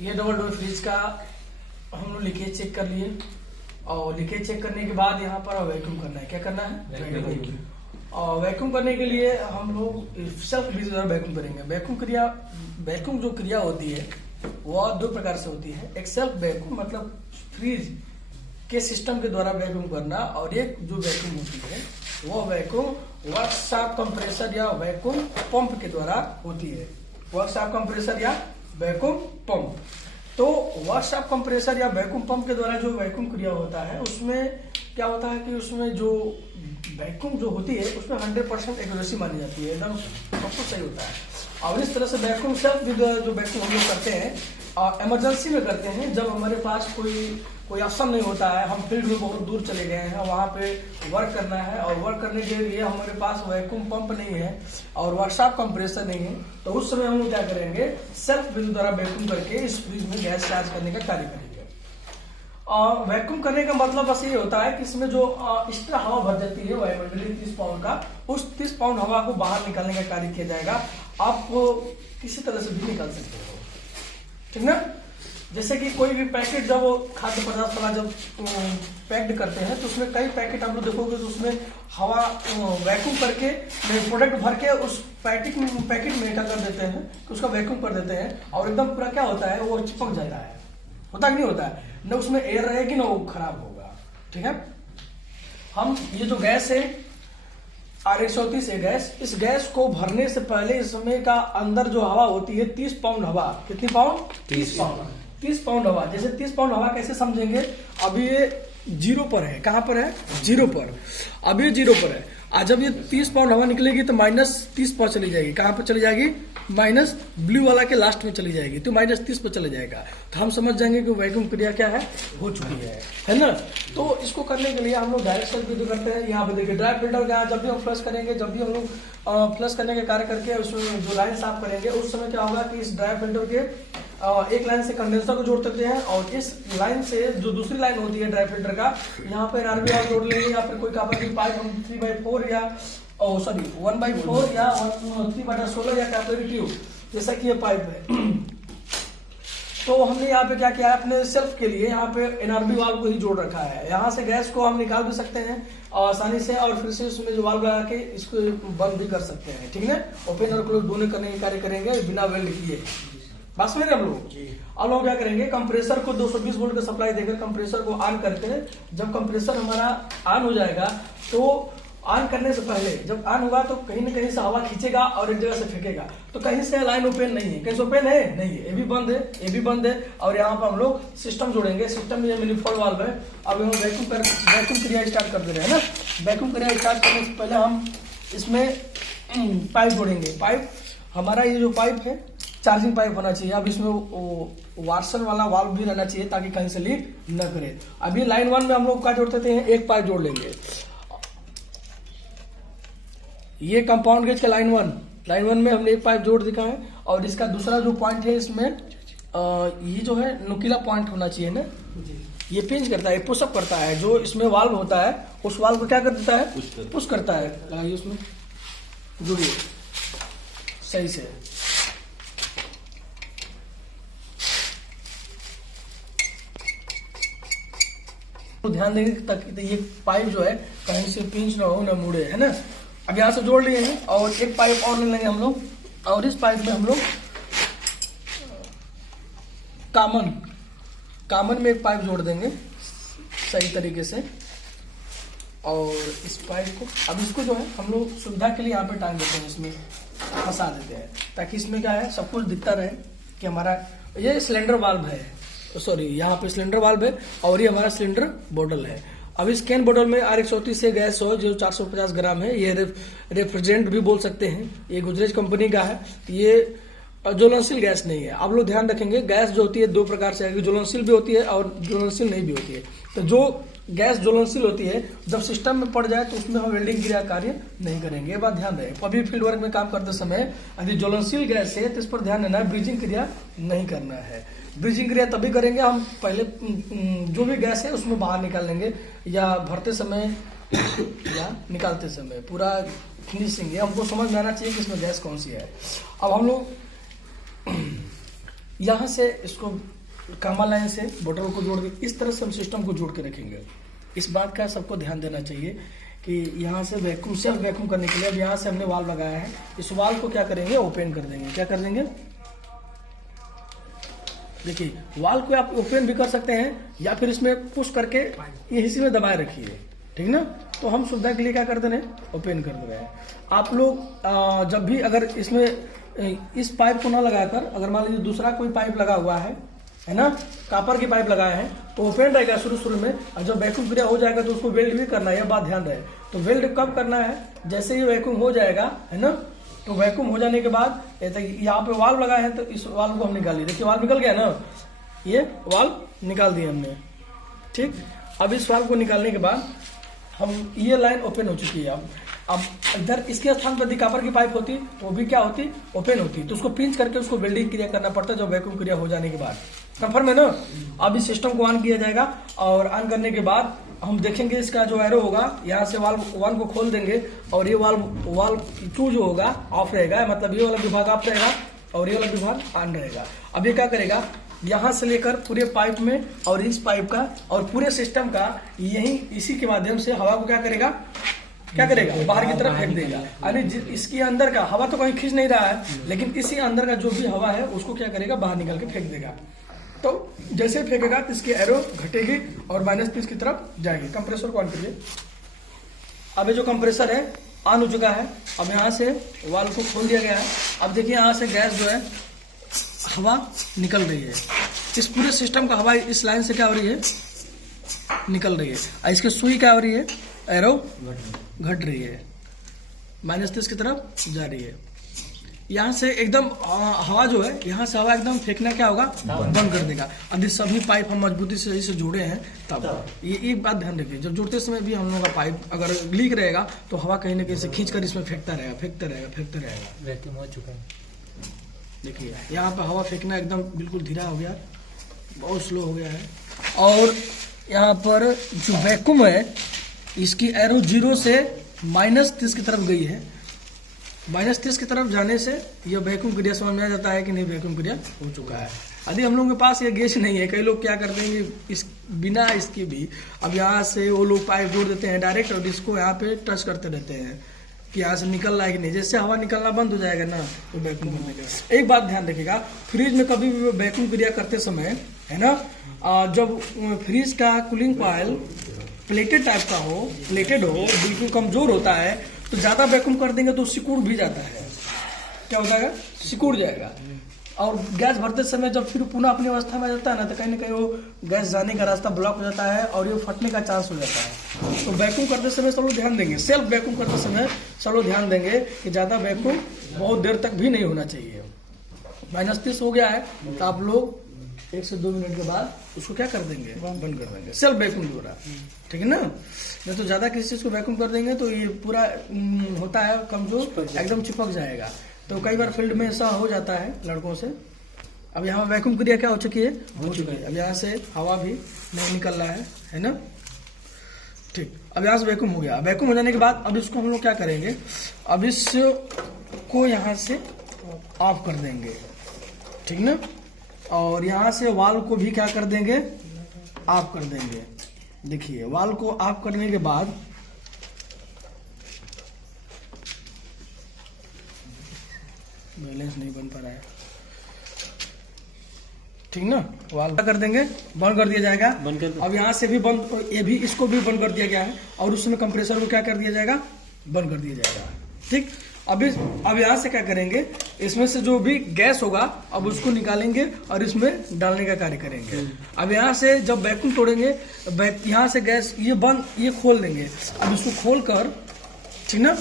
ये double door fridge का हम लोग लीकेज चेक कर लिए और लीकेज चेक करने के बाद यहाँ पर वैक्यूम करना है। क्या करना है? वैक्यूम। और वैक्यूम करने के लिए हम लोग सेल्फ फ्रीज द्वारा वैक्यूम करेंगे। वैक्यूम जो क्रिया होती है वह दो प्रकार से होती है। एक सेल्फ वैक्यूम मतलब फ्रीज के सिस्टम के द्वारा वैक्यूम करना, और एक जो वैक्यूम होती है वह वैक्यूम वर्कशॉप कंप्रेसर या वैक्यूम पंप के द्वारा होती है। वर्कशॉप कंप्रेसर या वैक्यूम पंप। तो वर्कशॉप कंप्रेसर या वैक्यूम पंप के द्वारा जो वैक्यूम क्रिया होता है उसमें क्या होता है कि उसमें जो वैक्यूम जो होती है उसमें 100% एक्यूरेसी मानी जाती है, एकदम सब कुछ सही होता है। और इस तरह से वैक्यूम सेल्फ जो वैक्यूम हम लोग करते हैं इमरजेंसी में करते हैं, जब हमारे पास कोई ऑप्शन नहीं होता है, हम फील्ड में बहुत दूर चले गए हैं, वहाँ पे वर्क करना है और वर्क करने के लिए हमारे पास वैक्यूम पंप नहीं है और वर्कशॉप कंप्रेसर नहीं है, तो उस समय हम लोग क्या करेंगे? सेल्फ फ्रीज द्वारा वैक्यूम करके इस फ्रीज में गैस चार्ज करने का कार्य करेंगे। वैक्यूम करने का मतलब बस ये होता है कि इसमें जो एक्स्ट्रा हवा भर जाती है वायुमंडलीय 30 पाउंड का, उस 30 पाउंड हवा को बाहर निकालने का कार्य किया जाएगा। आप किसी तरह से भी निकाल सकते हो, ठीक ना? जैसे कि कोई भी पैकेट जब खाद्य पदार्थ वाला जब पैक्ड करते हैं तो उसमें कई पैकेट आप लोग देखोगे तो उसमें हवा वैक्यूम करके प्रोडक्ट भर के उस पैकेट में क्या कर देते हैं, उसका वैक्यूम कर देते हैं और एकदम पूरा क्या होता है, वो चिपक जाता है। होता कि नहीं होता है? न उसमें एयर रहेगी ना वो खराब होगा, ठीक है? हम ये जो गैस है R130 है गैस, इस गैस को भरने से पहले इसमें का अंदर जो हवा होती है 30 पाउंड हवा। कितनी पाउंड? 30 पाउंड। 30 पाउंड हवा। जैसे 30 पाउंड हवा कैसे समझेंगे? अभी ये जीरो पर है। कहां पर है? जीरो पर। अभी ये जीरो पर है। आज जब ये 30 पाउंड हवा निकलेगी तो -30 पर चली जाएगी। कहां पर चली जाएगी? माइनस ब्लू वाला के लास्ट में चली जाएगी, तो -30 पर चले जाएगा। तो हम समझ जाएंगे कि वैक्यूम क्रिया क्या है, हो चुकी है ना? तो इसको करने के लिए हम लोग डायरेक्ट सेल्फ फ्रीज करते हैं। यहाँ पे देखिए ड्राई फिल्टर का जब भी हम फ्लश करेंगे, जब भी हम लोग फ्लश करने के कार्य करके उसमें जो लाइन साफ करेंगे, उस समय क्या होगा कि इस ड्राई फिल्टर के एक लाइन से कंडेंसर को जोड़ सकते हैं और इस लाइन से जो दूसरी लाइन होती है ड्राई फिल्टर का, यहाँ पे NRB आप जोड़ लेंगे या फिर कोई कॉपर की पाइप हम 3/4 या 1/4 या 3/16 या कैपिलरी ट्यूब, जैसा कि ये पाइप है। तो हमने यहाँ पे क्या किया है, अपने सेल्फ के लिए यहाँ पे NRB वाल्व को ही जोड़ रखा है। यहाँ से गैस को हम निकाल भी सकते हैं आसानी से और फिर से उसमें जो वाल्व लगा के इसको बंद भी कर सकते हैं, ठीक है? ओपन और क्लोज दोनों करने के कार्य करेंगे बिना वेल्ड किए। बात समझ रहे हम लोग? अब लोग क्या करेंगे, कंप्रेसर को 220 वोल्ट का सप्लाई देकर कंप्रेसर को ऑन करते हैं। जब कंप्रेसर हमारा ऑन हो जाएगा तो ऑन करने से पहले जब ऑन होगा तो कहीं ना कहीं से हवा खींचेगा और एक जगह से फेंकेगा। तो कहीं से लाइन ओपन नहीं है, कहीं से ओपन है नहीं है, ये भी बंद है, ये भी बंद है। और यहाँ पर हम लोग सिस्टम जोड़ेंगे। सिस्टम में मैनिफोल्ड वाल्व है। अब हम वैक्यूम क्रिया स्टार्ट कर दे रहे हैं ना। वैक्यूम क्रिया स्टार्ट करने से पहले हम इसमें पाइप जोड़ेंगे। पाइप हमारा ये जो पाइप है चार्जिंग पाइप होना चाहिए। अब इसमें वार्सन वाला वाल्व भी रहना चाहिए ताकि कहीं से लीक न करे। अभी लाइन 1 में हम लोग क्या जोड़ते थे, एक पाइप जोड़ लेंगे। ये कंपाउंड गेज का लाइन 1 में हमने एक पाइप जोड़ दिखा है और इसका दूसरा जो पॉइंट है इसमें ये जो है नुकीला पॉइंट होना चाहिए ना। ये पिंच करता है, पुशअप करता है। जो इसमें वाल्व होता है उस वाल्व को क्या कर देता है, पुश करता है। उसमें जुड़िए सही से। तो ध्यान देंगे ताकि ये पाइप जो है कहीं से पिंच ना हो ना मुड़े, है ना? अब यहाँ से जोड़ लिए हैं और एक पाइप और ले लेंगे हम लोग और इस पाइप में हम लोग कामन में एक पाइप जोड़ देंगे सही तरीके से। और इस पाइप को अब इसको जो है हम लोग सुविधा के लिए यहाँ पे टांग देते हैं, इसमें फंसा देते हैं ताकि इसमें क्या है सब कुछ दिखता रहे कि हमारा ये सिलेंडर वाल्व है। सॉरी, यहाँ पे सिलेंडर वाल्व है और ये हमारा सिलेंडर बोतल है। अब इस कैन बोतल में R130 से गैस हो जो 450 ग्राम है। ये रेफ्रिजरेंट भी बोल सकते हैं। ये गुजरेज कंपनी का है। ये ज्वलनशील गैस नहीं है। आप लोग ध्यान रखेंगे, गैस जो होती है दो प्रकार से है, ज्वलनशील भी होती है और ज्वलनशील नहीं भी होती है। तो जो गैस ज्वलनशील होती है जब सिस्टम में पड़ जाए तो उसमें हम वेल्डिंग क्रिया कार्य नहीं करेंगे। ये बात ध्यान रहे। अभी फील्ड वर्क में काम करते समय यदि ज्वलनशील गैस है तो इस पर ध्यान देना है, ब्रीजिंग क्रिया नहीं करना है। ब्रीजिंग क्रिया तभी करेंगे हम पहले जो भी गैस है उसमें बाहर निकाल लेंगे या भरते समय या निकालते समय पूरा फिनिशिंग। हमको समझ में आना चाहिए कि इसमें गैस कौन सी है। अब हम लोग यहाँ से इसको कामा लाइन से बोतल को जोड़ के इस तरह से हम सिस्टम को जोड़ के रखेंगे। इस बात का सबको ध्यान देना चाहिए कि यहाँ से वैक्यूम सेल्फ वैक्यूम करने के लिए अब यहाँ से हमने वाल्व लगाया है, इस वाल्व को क्या करेंगे, ओपन कर देंगे। क्या कर देंगे, देखिए वाल्व को आप ओपन भी कर सकते हैं या फिर इसमें पुश करके ये इसी में दबाए रखिए, ठीक ना। तो हम सुविधा के लिए क्या कर दे रहे हैं, ओपन कर दे रहे हैं। आप लोग जब भी अगर इसमें इस पाइप को ना लगाकर अगर मान लीजिए दूसरा कोई पाइप लगा हुआ है ना, कापर की पाइप लगाए हैं तो ओपन रहेगा शुरू में, और जब वैक्यूम क्रिया हो जाएगा तो उसको वेल्ड भी करना है, यह बात ध्यान रहे। तो वेल्ड कब करना है, जैसे ही वैक्यूम हो जाएगा, है ना, तो वैक्यूम हो जाने के बाद यहाँ पे वाल्व लगा है तो इस वाल्व को हम निकाल लिए। देखिए वाल्व निकल गया ना, ये वाल्व निकाल दिया हमने, ठीक। अब इस वाल्व को निकालने के बाद हम ये लाइन ओपन हो चुकी है। अब इधर इसके स्थान पर कापर की पाइप होती वो भी क्या होती, ओपन होती, तो उसको पिंच करके उसको वेल्डिंग क्रिया करना पड़ता है जब वैक्यूम क्रिया हो जाने के बाद। कंफर्म है ना। अब इस सिस्टम को ऑन किया जाएगा और ऑन करने के बाद हम देखेंगे इसका जो एरो होगा, यहाँ से वाल्व 1 को खोल देंगे और ये वाल्व 2 जो होगा ऑफ रहेगा, मतलब ये वाला विभाग ऑफ रहेगा और ये वाला विभाग ऑन रहेगा। अब ये क्या करेगा, यहाँ से लेकर पूरे पाइप में और इस पाइप का और पूरे सिस्टम का यही इसी के माध्यम से हवा को क्या करेगा, बाहर की तरफ फेंक देगा। यानी इसके अंदर का हवा तो कहीं खींच नहीं रहा है, लेकिन इसी अंदर का जो भी हवा है उसको क्या करेगा, बाहर निकाल के फेंक देगा। तो जैसे फेंकेगा तो इसकी एरो घटेगी और -30 की तरफ जाएगी। कंप्रेसर को ऑन करिए। अब ये जो कंप्रेसर है ऑन हो चुका है। अब यहाँ से वाल्व को खोल दिया गया है। अब देखिए यहाँ से गैस जो है हवा निकल रही है, इस पूरे सिस्टम का हवा इस लाइन से क्या हो रही है, निकल रही है। और इसकी सुई क्या हो रही है, एरो घट रही है, -30 की तरफ जा रही है। यहाँ से एकदम हवा जो है, यहाँ से हवा एकदम फेंकना क्या होगा, बंद कर देगा। अभी सभी पाइप हम मजबूती से इसे जोड़े हैं तब ये एक बात ध्यान रखिए, जब जोड़ते समय भी हम लोगों का पाइप अगर लीक रहेगा तो हवा कहीं ना कहीं से खींच कर इसमें फेंकता रहेगा। वैक्यूम हो चुका है। देखिए यहाँ पर हवा फेंकना एकदम बिल्कुल धीरा हो गया, बहुत स्लो हो गया है। और यहाँ पर जो वैक्यूम है इसकी एरो 0 से -30 की तरफ गई है। -30 की तरफ जाने से यह वैक्यूम क्रिया समझ में आ जाता है कि नहीं वैक्यूम क्रिया हो चुका है। यदि हम लोगों के पास ये गेज नहीं है, कई लोग क्या करते हैं कि इस बिना इसके भी अब यहाँ से वो लोग पाइप जोड़ देते हैं डायरेक्ट और इसको यहाँ पे टच करते रहते हैं कि यहाँ से निकल रहा है कि नहीं। जैसे हवा निकलना बंद हो जाएगा ना तो वैक्यूम करने का। एक बात ध्यान रखिएगा, फ्रिज में कभी भी वैक्यूम क्रिया करते समय, है ना, जब फ्रिज का कूलिंग कॉइल प्लेटेड टाइप का हो, प्लेटेड हो, बिल्कुल कमजोर होता है तो ज्यादा वैक्यूम कर देंगे तो सिकुड़ भी जाता है। क्या हो जाएगा, सिकुड़ जाएगा। और गैस भरते समय जब फिर पुनः अपनी अवस्था में आ जाता है ना तो कहीं ना कहीं वो गैस जाने का रास्ता ब्लॉक हो जाता है और ये फटने का चांस हो जाता है। तो वैक्यूम करते समय सब लोग ध्यान देंगे, सेल्फ वैक्यूम करते समय सब लोग ध्यान देंगे कि ज़्यादा वैक्यूम बहुत देर तक भी नहीं होना चाहिए। -30 हो गया है तो आप लोग 1 से 2 मिनट के बाद उसको क्या कर देंगे, बंद कर देंगे, सेल्फ वैक्यूम द्वारा, ठीक है ना। नहीं तो ज़्यादा किसी चीज़ को वैक्यूम कर देंगे तो ये पूरा होता है कमजोर, एकदम चिपक जाएगा। तो कई बार फील्ड में ऐसा हो जाता है लड़कों से। अब यहाँ वैक्यूम क्रिया क्या हो चुकी है, हो चुकी है। अब यहाँ से हवा भी नहीं निकल रहा है ना, ठीक। अब यहाँ से वैक्यूम हो गया। वैक्यूम हो जाने के बाद अब इसको हम लोग क्या करेंगे, अब इसको यहाँ से ऑफ कर देंगे, ठीक ना। और यहाँ से वाल्व को भी क्या कर देंगे, ऑफ कर देंगे। देखिए वाल्व को ऑफ करने के बाद बैलेंस नहीं बन पा रहा है, ठीक ना। वाल्व कर देंगे, बंद कर दिया जाएगा। अब यहाँ से भी बंद, ये भी इसको भी बंद कर दिया गया है और उसमें कंप्रेसर को क्या कर दिया जाएगा, बंद कर दिया जाएगा, ठीक। अब यहाँ से क्या करेंगे, इसमें से जो भी गैस होगा अब उसको निकालेंगे और इसमें डालने का कार्य करेंगे। अब यहाँ से जब वैक्यूम तोड़ेंगे, यहाँ से गैस ये खोल देंगे। अब इसको खोल कर, ठीक ना,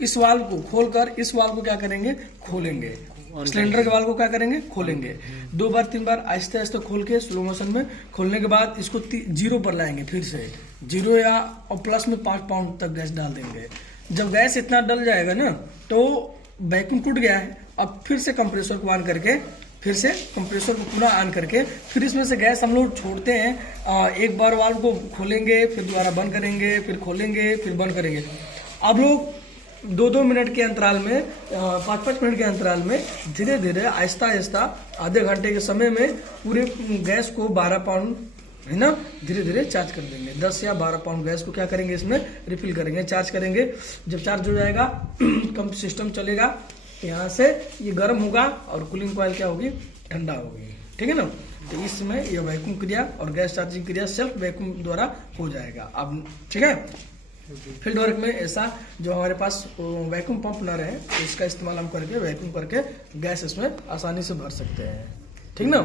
इस वाल्व को खोलकर इस वाल्व को क्या करेंगे, खोलेंगे। सिलेंडर के वाल्व को क्या करेंगे, खोलेंगे। 2 बार 3 बार आहिस्ते आहिस्ते खोल के स्लो मोशन में खोलने के बाद इसको 0 पर लाएंगे, फिर से 0 या और प्लस में 5 पाउंड तक गैस डाल देंगे। जब गैस इतना डल जाएगा ना तो वैक्यूम टूट गया है। अब फिर से कंप्रेसर को ऑन करके, फिर से कंप्रेसर को पुनः ऑन करके फिर इसमें से गैस हम लोग छोड़ते हैं। एक बार वाल्व को खोलेंगे, फिर दोबारा बंद करेंगे, फिर खोलेंगे, फिर बंद करेंगे। अब लोग 2-2 मिनट के अंतराल में, 5-5 मिनट के अंतराल में धीरे धीरे आहिस्ता आहिस्ता आधे घंटे के समय में पूरे गैस को 12 पाउंड है ना धीरे धीरे चार्ज कर देंगे। 10 या 12 पाउंड गैस को क्या करेंगे, इसमें रिफिल करेंगे, चार्ज करेंगे। जब चार्ज हो जाएगा कम सिस्टम चलेगा, यहाँ से ये गर्म होगा और कूलिंग कॉइल क्या होगी, ठंडा होगी, ठीक है ना। तो इसमें ये वैक्यूम क्रिया और गैस चार्जिंग क्रिया सेल्फ वैक्यूम द्वारा हो जाएगा अब, ठीक है। फील्ड वर्क में ऐसा जो हमारे पास वैक्यूम पंप न रहे तो इसका इस्तेमाल हम करके वैक्यूम करके गैस इसमें आसानी से भर सकते हैं, ठीक ना।